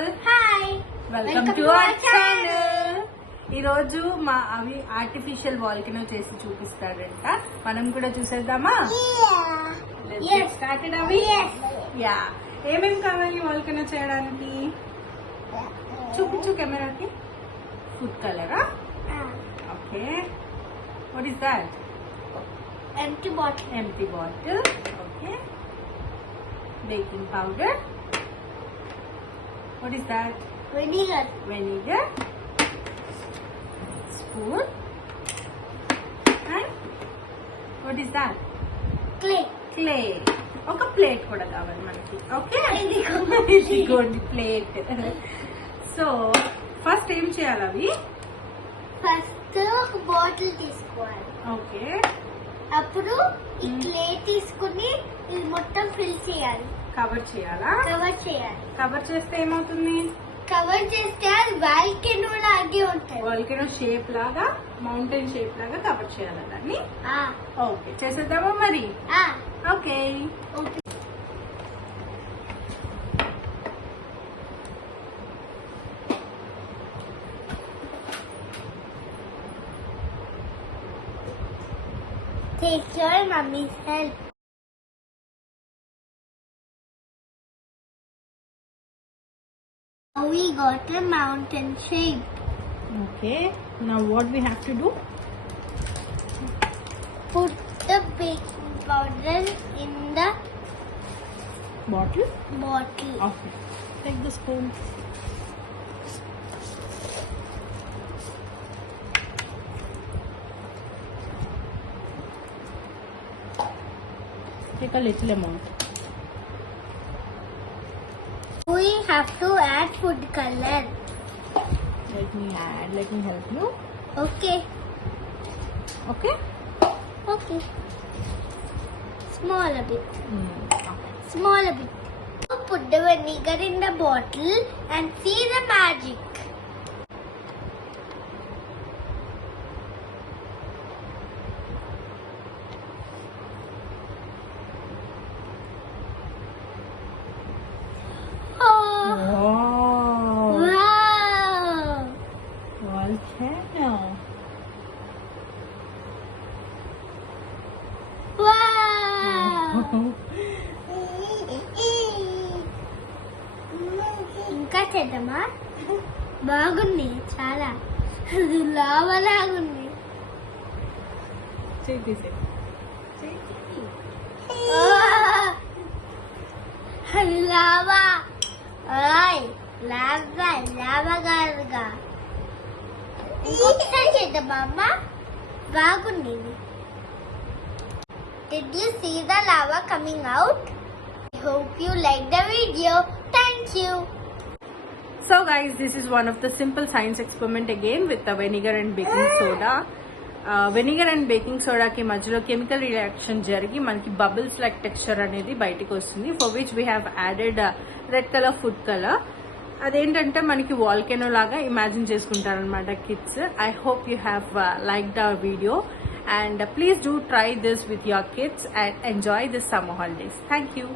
All. Hi, welcome to our channel. ఈ రోజు మా అవి ఆర్టిఫిషియల్ వాల్కనో చేసి చూపిస్తాడంట. మనం కూడా చూసేద్దామా? స్టార్టెడ్ అవి. యా, ఏమేం కావాలి వాల్కనో చేయడానికి? చూపించు కెమెరాకి. ఫుడ్ కలరా? Okay. What is that? empty bottle. Empty bottle. Okay. Baking powder. What is that? Vinegar. Vinegar. Spoon. And what is that? Clay. Clay. ఒక ప్లేట్ కూడా కావాలి మనకి. ఓకే, ఇదిగోండి ప్లేట్. సో ఫస్ట్ ఏం చేయాలి అవి? ఫస్ట్ ఒక బాటిల్ తీసుకోవాలి. ఓకే, అప్పుడు ఈ క్లే తీసుకుని ఇది మొత్తం ఫిల్ చేయాలి. కవర్ చేయాలా? కవర్ చేయాలి. కవర్ చేస్తే ఏమవుతుంది? కవర్ చేస్తే అది వాల్కెనో లాగే ఉంటుంది. వాల్కెనో షేప్ లాగా, మౌంటైన్ షేప్ లాగా కవర్ చేయాలి దాన్ని. ఆ, ఓకే, చేసేద్దామా మరి? ఆ, okay. Okay. Take your mummy's help. Now we got a mountain shape. Okay, now what we have to do? Put the baking powder in the Bottle? bottle. Okay. Take the spoon. Take a little amount. We have to add food color. Let me help you. Okay. Okay? Okay. Small a bit. Okay. Small a bit. Now put the vinegar in the bottle and see the magic. Oh, Wow. wow. Volcano. Wow. ఇంకా చేద్దామా? బాగుంది చాలా. లావా లాగుంది. తీసే. లావా. ఆయ్, lava lava గారుగా. ఇంకొకసారి చేద్దామా అమ్మ? బాగుంది. Did you see the lava coming out? I hope you liked the video. Thank you. So guys, this is one of the simple science experiment again with the vinegar and baking soda. Vinegar and baking soda కి మధ్యలో chemical reaction జరిగి మనకి bubbles like texture అనేది బయటికి వస్తుంది. For which we have added red colour food colour. అదేంటంటే మనకి volcano లాగా ఇమాజిన్ చేసుకుంటారనమాట kids. I hope you have liked our video and please do try this with your kids and enjoy the summer holidays. Thank you.